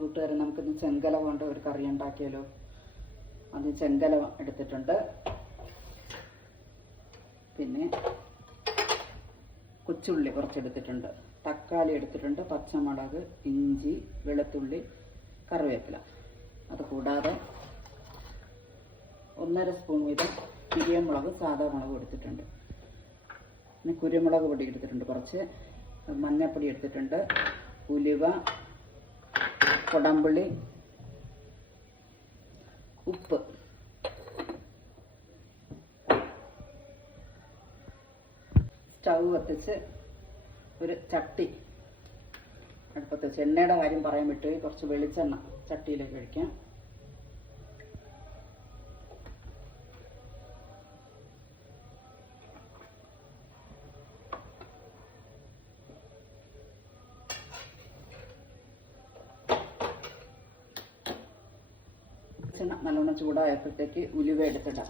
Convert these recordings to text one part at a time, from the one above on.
കൂട്ടുകാരെ, നമുക്കിന്ന് ചെങ്കലവ കൊണ്ട് ഒരു കറി ഉണ്ടാക്കിയാലോ. അത് ചെങ്കലവ എടുത്തിട്ടുണ്ട്, പിന്നെ കൊച്ചുള്ളി കുറച്ചെടുത്തിട്ടുണ്ട്, തക്കാളി എടുത്തിട്ടുണ്ട്, പച്ചമുളക്, ഇഞ്ചി, വെളുത്തുള്ളി, കറിവേപ്പില. അത് കൂടാതെ 1.5 സ്പൂൺ വീതം കുരുമുളക്, സാധാ മുളക് എടുത്തിട്ടുണ്ട്. പിന്നെ കുരുമുളക് പൊടി എടുത്തിട്ടുണ്ട്, കുറച്ച് മഞ്ഞൾപ്പൊടി എടുത്തിട്ടുണ്ട്, ഉലുവ, കൊടമ്പുളി, ഉപ്പ്. സ്റ്റൗ കത്തിച്ച് ഒരു ചട്ടി അടുപ്പത്ത് വെച്ച്, എണ്ണയുടെ കാര്യം പറയാൻ വിട്ടുപോയി, കുറച്ച് വെളിച്ചെണ്ണ ചട്ടിയിലേക്ക് ഒഴിക്കാം. നല്ലോണം ചൂടായപ്പോഴത്തേക്ക് ഉലുവ എടുത്തിടാം.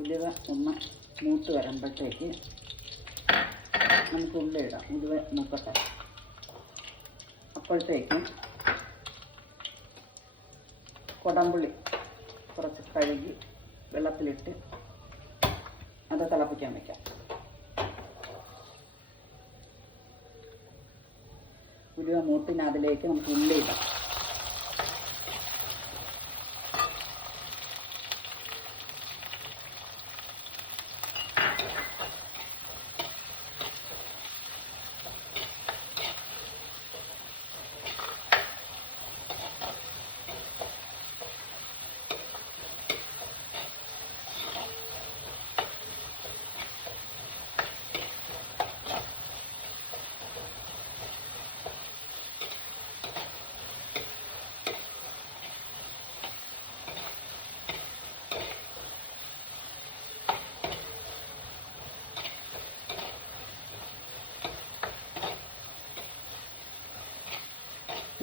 ഉലുവ ഒന്ന് മൂത്ത് വരുമ്പോഴത്തേക്ക് നമുക്ക് ഉള്ളി ഇടാം. ഉലുവ മൂക്കട്ടെ. അപ്പോഴത്തേക്കും കൊടമ്പുള്ളി കുറച്ച് കഴുകി വെള്ളത്തിലിട്ട് അത് തിളപ്പിക്കാൻ വയ്ക്കാം. ഉലുവ മൂട്ടിന് അതിലേക്ക് നമുക്ക് ഉള്ളി ഇടാം.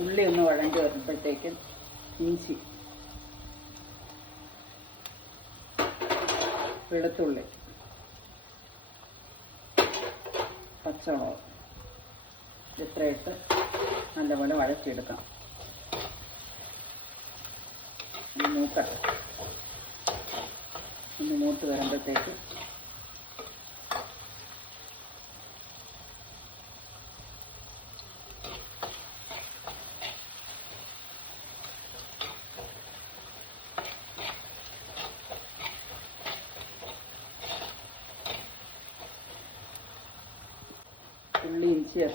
ഉള്ളി ഒന്ന് വഴണ്ടി വരുമ്പോഴത്തേക്കും ഇഞ്ചി, വെളുത്തുള്ളി, പച്ചമുളക് ഇത്രയിട്ട് നല്ലപോലെ വഴറ്റിയെടുക്കാം. മൂക്കട്ടെ. ഒന്ന് മൂത്ത് വരുമ്പോഴത്തേക്ക്